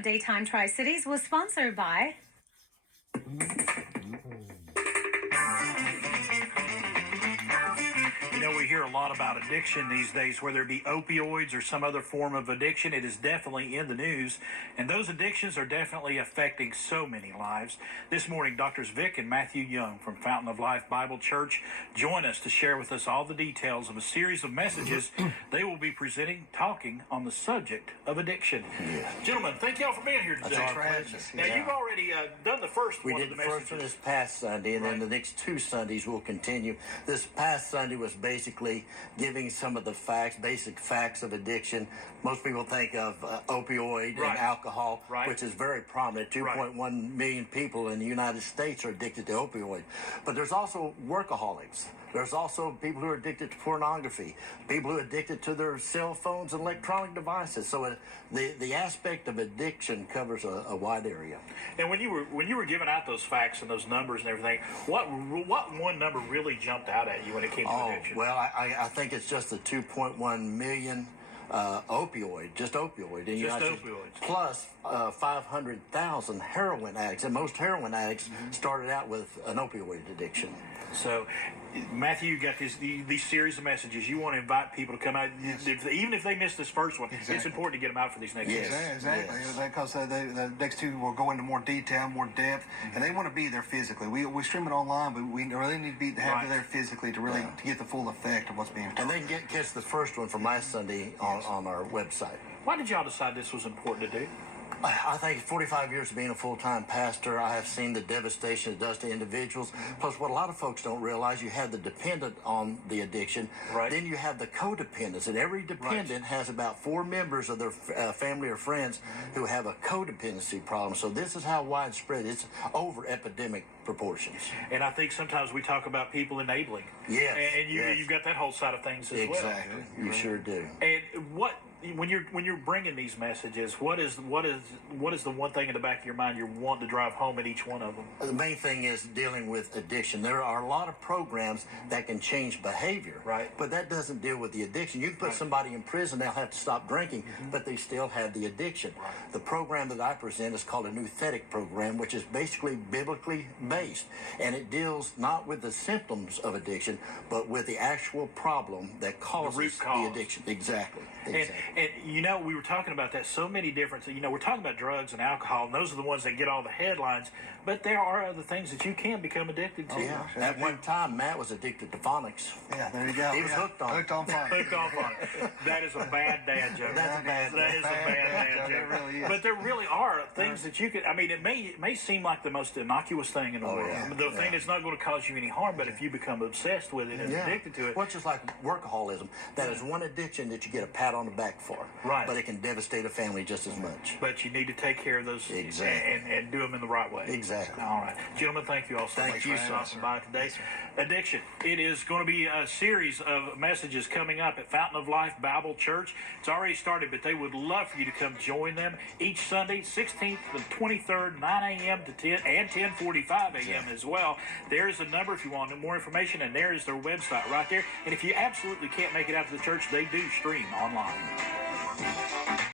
of Daytime Tri-Cities was sponsored by... You know, we hear a lot about addiction these days, whether it be opioids or some other form of addiction. It is definitely in the news, and those addictions are definitely affecting so many lives. This morning, Drs. Vic and Matthew Young from Fountain of Life Bible Church join us to share with us all the details of a series of messages they will be presenting, talking on the subject of addiction. Yeah. Gentlemen, thank y'all for being here today. Now, you've already done the first one of the messages. We did the first one this past Sunday, and then the next 2 Sundays will continue. This past Sunday was basically giving some of the facts, basic facts of addiction. Most people think of opioid and alcohol, which is very prominent. 2.1 million people in the United States are addicted to opioid. But there's also workaholics. There's also people who are addicted to pornography, people who are addicted to their cell phones and electronic devices. So the aspect of addiction covers a wide area. And when you were giving out those facts and those numbers and everything, what one number really jumped out at you when it came to addiction? Well, I think it's just the 2.1 million opioid, just opioid. And just opioids. Plus 500,000 heroin addicts. And most heroin addicts started out with an opioid addiction. So, Matthew, you got these series of messages. You want to invite people to come out, even if they missed this first one. Exactly. It's important to get them out for these next ones. Exactly. Because the next 2 will go into more detail, more depth, and they want to be there physically. We stream it online, but we really need to have it there physically to really to get the full effect of what's being taught. And they can catch the first one from last Sunday on our website. Why did y'all decide this was important to do? I think 45 years of being a full-time pastor, I have seen the devastation it does to individuals. Plus, what a lot of folks don't realize, you have the dependent on the addiction. Then you have the codependents, and every dependent has about 4 members of their family or friends who have a codependency problem. So this is how widespread it's over epidemic proportions. And I think sometimes we talk about people enabling. Yes. And you've got that whole side of things as well. Exactly. You sure do. And when you're bringing these messages, what is the one thing in the back of your mind you're wanting to drive home at each one of them? The main thing is dealing with addiction. There are a lot of programs that can change behavior, but that doesn't deal with the addiction. You can put somebody in prison, they'll have to stop drinking, but they still have the addiction. The program that I present is called a Nuthetic program, which is basically biblically based, and it deals not with the symptoms of addiction, but with the actual problem that causes the addiction. Exactly. And you know, we were talking about that, so many different, we're talking about drugs and alcohol, and those are the ones that get all the headlines, but there are other things that you can become addicted to. At one time, Matt was addicted to phonics. Yeah, there you go. He was hooked on phonics. Hooked on phonics. That is a bad dad joke. That is a bad dad joke. It really is. But there really are things that you could, it may seem like the most innocuous thing in the world. The thing that's not going to cause you any harm, but if you become obsessed with it and addicted to it. Well, it's just like workaholism. That is one addiction that you get a pat on the back for. But it can devastate a family just as much. But you need to take care of those and do them in the right way. Exactly. All right. Gentlemen, thank you all so much for stopping by today. Addiction. It is going to be a series of messages coming up at Fountain of Life Bible Church. It's already started, but they would love for you to come join them each Sunday, 16th and 23rd, 9 a.m. to 10 and 10:45 a.m. as well. There's a number if you want more information, and there is their website right there. And if you absolutely can't make it out to the church, they do stream online.